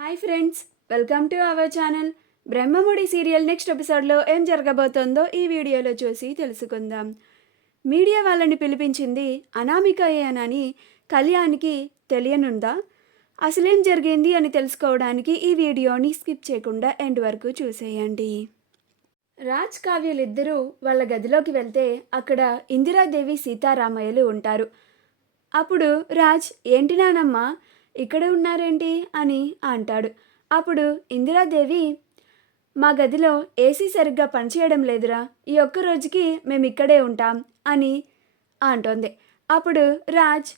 Hi friends, welcome to our channel. Brahmamudi serial next ఎపిసోడ్లో ఏం జరగబోతోందో ఈ వీడియోలో చూసి తెలుసుకుందాం. మీడియా వాళ్ళని పిలిపించింది అనామికయేనని కళ్యాణ్కి తెలియనుందా? అసలేం జరిగింది అని తెలుసుకోవడానికి ఈ వీడియోని స్కిప్ చేయకుండా ఎండ్ వరకు చూసేయండి. రాజ్ కావ్యలిద్దరూ వాళ్ళ గదిలోకి వెళ్తే అక్కడ ఇందిరాదేవి సీతారామయ్యలు ఉంటారు. అప్పుడు రాజ్, ఏంటి నానమ్మ ఇక్కడ ఉన్నారేంటి అని అంటాడు. అప్పుడు ఇందిరాదేవి, మా గదిలో ఏసీ సరిగ్గా పనిచేయడం లేదురా, ఈ ఒక్క రోజుకి మేము ఇక్కడే ఉంటాం అని అంటోంది. అప్పుడు రాజ్,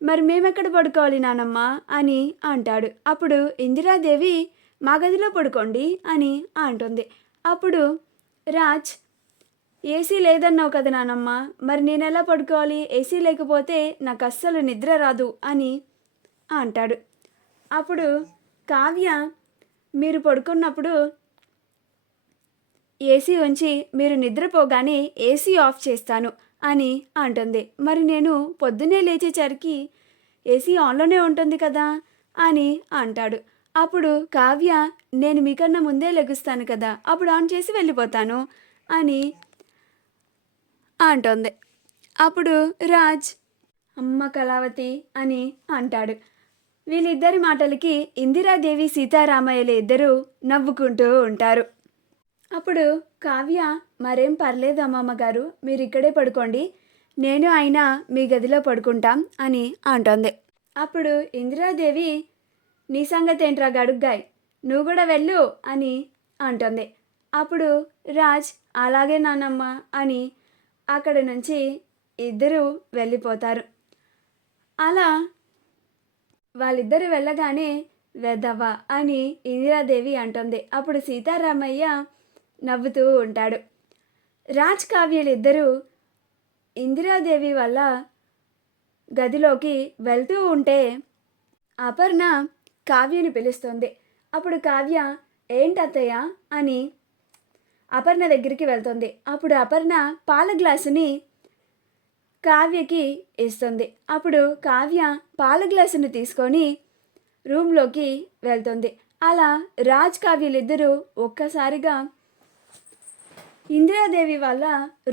మరి మేమెక్కడ పడుకోవాలి నానమ్మ అని అంటాడు. అప్పుడు ఇందిరాదేవి, మా గదిలో పడుకోండి అని అంటుంది. అప్పుడు రాజ్, ఏసీ లేదన్నావు కదా నానమ్మ, మరి నేను ఎలా పడుకోవాలి? ఏసీ లేకపోతే నాకు అస్సలు నిద్ర రాదు అని అంటాడు. అప్పుడు కావ్య, మీరు పడుకున్నప్పుడు ఏసీ ఉంచి మీరు నిద్రపోగానే ఏసీ ఆఫ్ చేస్తాను అని అంటుంది. మరి నేను పొద్దున్నే లేచేసరికి ఏసీ ఆన్లోనే ఉంటుంది కదా అని అంటాడు. అప్పుడు కావ్య, నేను మీకన్నా ముందే లెగుస్తాను కదా, అప్పుడు ఆన్ చేసి వెళ్ళిపోతాను అని అంటుంది. అప్పుడు రాజ్, అమ్మ కళావతి అని అంటాడు. వీళ్ళిద్దరి మాటలకి ఇందిరాదేవి సీతారామయ్యలు ఇద్దరూ నవ్వుకుంటూ ఉంటారు. అప్పుడు కావ్య, మరేం పర్లేదు అమ్మమ్మ గారు, మీరు ఇక్కడే పడుకోండి, నేను అయినా మీ గదిలో పడుకుంటాం అని అంటోంది. అప్పుడు ఇందిరాదేవి, నీ సంగతి ఏంట్రా గడుగ్గాయ్, నువ్వు కూడా వెళ్ళు అని అంటోంది. అప్పుడు రాజ్, అలాగే నానమ్మ అని అక్కడి నుంచి ఇద్దరూ వెళ్ళిపోతారు. అలా వాళ్ళిద్దరు వెళ్ళగానే వెదవ అని ఇందిరాదేవి అంటుంది. అప్పుడు సీతారామయ్య నవ్వుతూ ఉంటాడు. రాజ్ కావ్యలిద్దరూ ఇందిరాదేవి వల్ల గదిలోకి వెళ్తూ ఉంటే అపర్ణ కావ్యని పిలుస్తుంది. అప్పుడు కావ్య, ఏంటత్తయ్య అని అపర్ణ దగ్గరికి వెళ్తుంది. అప్పుడు అపర్ణ పాల గ్లాసుని కావ్యకి ఇస్తుంది. అప్పుడు కావ్య పాల గ్లాసుని తీసుకొని రూమ్లోకి వెళ్తుంది. అలా రాజ్ కావ్యలిద్దరూ ఒక్కసారిగా ఇందిరాదేవి వాళ్ళ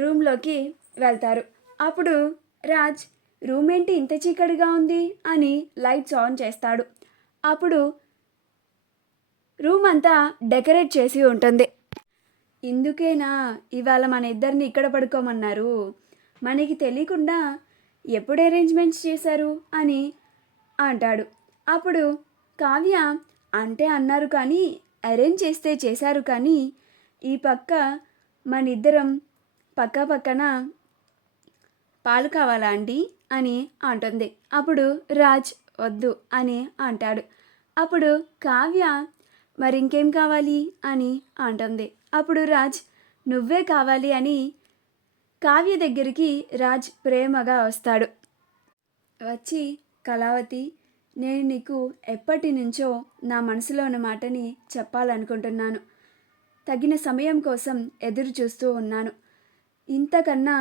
రూమ్లోకి వెళ్తారు. అప్పుడు రాజ్, రూమ్ ఏంటి ఇంత చీకటిగా ఉంది అని లైట్స్ ఆన్ చేస్తాడు. అప్పుడు రూమ్ అంతా డెకరేట్ చేసి ఉంటుంది. ఇందుకేనా ఇవాళ మన ఇద్దరిని ఇక్కడ పడుకోమన్నారు, మనకి తెలియకుండా ఎప్పుడు అరేంజ్మెంట్స్ చేశారు అని అంటాడు. అప్పుడు కావ్య, అంటే అన్నారు కానీ అరేంజ్ చేస్తే చేశారు, కానీ ఈ పక్క మన ఇద్దరం పక్క పక్కన పాలు కావాలా అండి అని అంటుంది. అప్పుడు రాజ్, వద్దు అని అంటాడు. అప్పుడు కావ్య, మరి ఇంకేం కావాలి అని అంటుంది. అప్పుడు రాజ్, నువ్వే కావాలి అని కావ్య దగ్గరికి రాజ్ ప్రేమగా వస్తాడు. వచ్చి, కళావతి, నేను నీకు ఎప్పటి నుంచో నా మనసులో ఉన్న మాటని చెప్పాలనుకుంటున్నాను. తగిన సమయం కోసం ఎదురు చూస్తూ ఉన్నాను. ఇంతకన్నా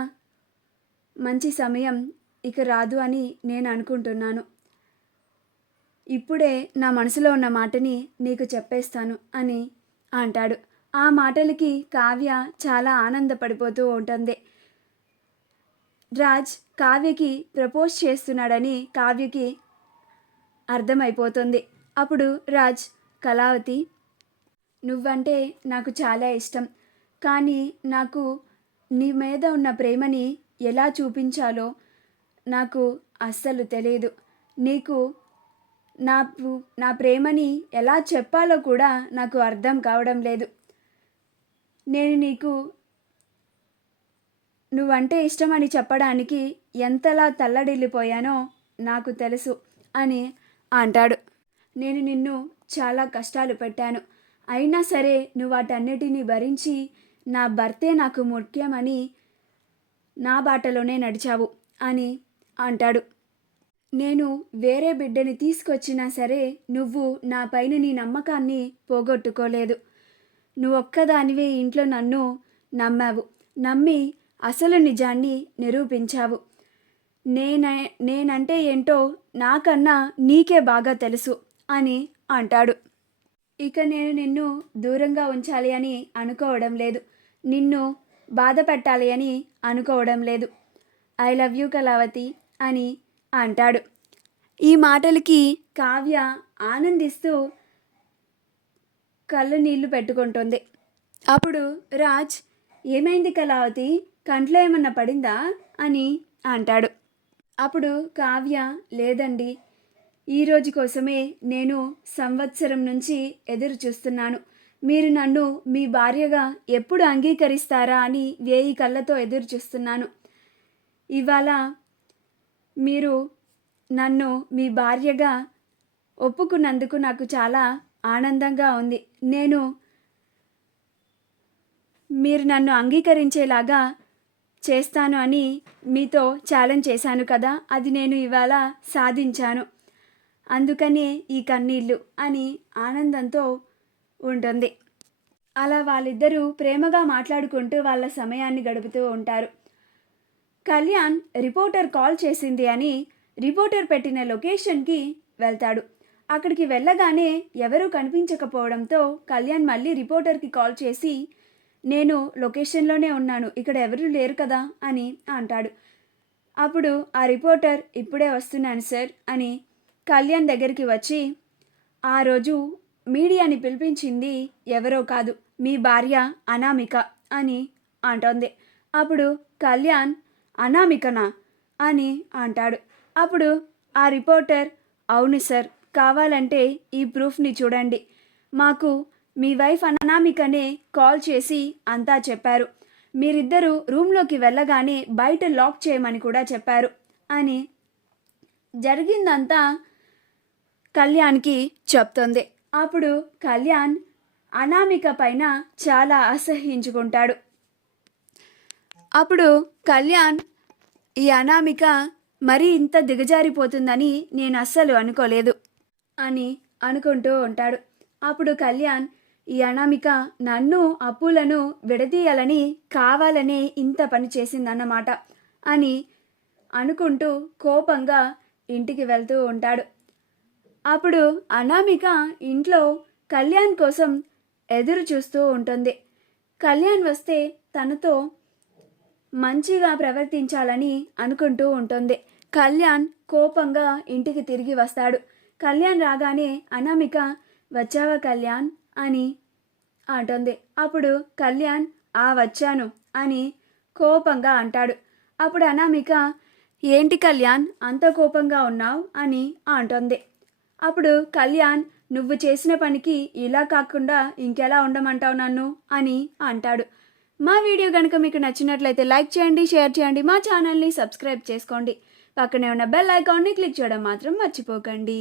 మంచి సమయం ఇక రాదు అని నేను అనుకుంటున్నాను. ఇప్పుడే నా మనసులో ఉన్న మాటని నీకు చెప్పేస్తాను అని అంటాడు. ఆ మాటలకి కావ్య చాలా ఆనందపడిపోతూ ఉంటుంది. రాజ్ కావ్యకి ప్రపోజ్ చేస్తున్నాడని కావ్యకి అర్థమైపోతుంది. అప్పుడు రాజ్, కళావతి, నువ్వంటే నాకు చాలా ఇష్టం, కానీ నాకు నీ మీద ఉన్న ప్రేమని ఎలా చూపించాలో నాకు అస్సలు తెలియదు. నీకు నా ప్రేమని ఎలా చెప్పాలో కూడా నాకు అర్థం కావడం లేదు. నేను నీకు నువ్వంటే ఇష్టమని చెప్పడానికి ఎంతలా తల్లడిల్లిపోయానో నాకు తెలుసు అని అంటాడు. నేను నిన్ను చాలా కష్టాలు పెట్టాను, అయినా సరే నువ్వు వాటన్నిటినీ భరించి నా భర్తే నాకు ముఖ్యమని నా బాటలోనే నడిచావు అని అంటాడు. నేను వేరే బిడ్డని తీసుకొచ్చినా సరే నువ్వు నా పైన నీ నమ్మకాన్ని పోగొట్టుకోలేదు. నువ్వు ఒక్కదానివే ఇంట్లో నన్ను నమ్మావు, నమ్మి అసలు నిజాన్ని నిరూపించావు. నేనంటే ఏంటో నాకన్నా నీకే బాగా తెలుసు అని అంటాడు. ఇక నేను నిన్ను దూరంగా ఉంచాలి అని అనుకోవడం లేదు, నిన్ను బాధ పెట్టాలి అని అనుకోవడం లేదు. ఐ లవ్ యూ కళావతి అని అంటాడు. ఈ మాటలకి కావ్య ఆనందిస్తూ కళ్ళు నీళ్లు పెట్టుకుంటుంది. అప్పుడు రాజ్, ఏమైంది కళావతి, కంట్లో ఏమన్నా పడిందా అని అంటాడు. అప్పుడు కావ్య, లేదండి, ఈరోజు కోసమే నేను సంవత్సరం నుంచి ఎదురు చూస్తున్నాను. మీరు నన్ను మీ భార్యగా ఎప్పుడు అంగీకరిస్తారా అని 1000 కళ్ళతో ఎదురు చూస్తున్నాను. ఇవాళ మీరు నన్ను మీ భార్యగా ఒప్పుకున్నందుకు నాకు చాలా ఆనందంగా ఉంది. మీరు నన్ను అంగీకరించేలాగా చేస్తాను అని మీతో ఛాలెంజ్ చేశాను కదా, అది నేను ఇవాళ సాధించాను, అందుకనే ఈ కన్నీళ్ళు అని ఆనందంతో ఉంటుంది. అలా వాళ్ళిద్దరూ ప్రేమగా మాట్లాడుకుంటూ వాళ్ళ సమయాన్ని గడుపుతూ ఉంటారు. కళ్యాణ్ రిపోర్టర్ కాల్ చేసింది అని రిపోర్టర్ పెట్టిన లొకేషన్కి వెళ్తాడు. అక్కడికి వెళ్ళగానే ఎవరూ కనిపించకపోవడంతో కళ్యాణ్ మళ్ళీ రిపోర్టర్కి కాల్ చేసి, నేను లొకేషన్లోనే ఉన్నాను, ఇక్కడ ఎవరూ లేరు కదా అని అంటాడు. అప్పుడు ఆ రిపోర్టర్, ఇప్పుడే వస్తున్నాను సార్ అని కళ్యాణ్ దగ్గరికి వచ్చి, ఆ రోజు మీడియాని పిలిపించింది ఎవరో కాదు, మీ భార్య అనామిక అని అంటోంది. అప్పుడు కళ్యాణ్, అనామికనా అని అంటాడు. అప్పుడు ఆ రిపోర్టర్, అవును సార్, కావాలంటే ఈ ప్రూఫ్ని చూడండి, మాకు మీ వైఫ్ అనామికనే కాల్ చేసి అంతా చెప్పారు, మీరిద్దరూ రూమ్లోకి వెళ్ళగానే బయట లాక్ చేయమని కూడా చెప్పారు అని జరిగిందంతా కళ్యాణ్కి చెప్తుంది. అప్పుడు కళ్యాణ్ అనామిక పైన చాలా అసహ్యించుకుంటాడు. అప్పుడు కళ్యాణ్, ఈ అనామిక మరీ ఇంత దిగజారిపోతుందని నేను అస్సలు అనుకోలేదు అని అనుకుంటూ ఉంటాడు. అప్పుడు కళ్యాణ్, ఈ అనామిక నన్ను అప్పులను విడదీయాలని కావాలనే ఇంత పని చేసిందన్నమాట అని అనుకుంటూ కోపంగా ఇంటికి వెళ్తూ ఉంటాడు. అప్పుడు అనామిక ఇంట్లో కళ్యాణ్ కోసం ఎదురు చూస్తూ ఉంటుంది. కళ్యాణ్ వస్తే తనతో మంచిగా ప్రవర్తించాలని అనుకుంటూ ఉంటుంది. కళ్యాణ్ కోపంగా ఇంటికి తిరిగి వస్తాడు. కళ్యాణ్ రాగానే అనామిక, వచ్చావా కళ్యాణ్ అని అంటుంది. అప్పుడు కళ్యాణ్, వచ్చాను అని కోపంగా అంటాడు. అప్పుడు అనామిక, ఏంటి కళ్యాణ్ అంత కోపంగా ఉన్నావు అని అంటుంది. అప్పుడు కళ్యాణ్, నువ్వు చేసిన పనికి ఇలా కాకుండా ఇంకెలా ఉండమంటావు నన్ను అని అంటాడు. మా వీడియో కనుక మీకు నచ్చినట్లయితే లైక్ చేయండి, షేర్ చేయండి, మా ఛానల్ని సబ్స్క్రైబ్ చేసుకోండి, పక్కనే ఉన్న బెల్ ఐకాన్ని క్లిక్ చేయడం మాత్రం మర్చిపోకండి.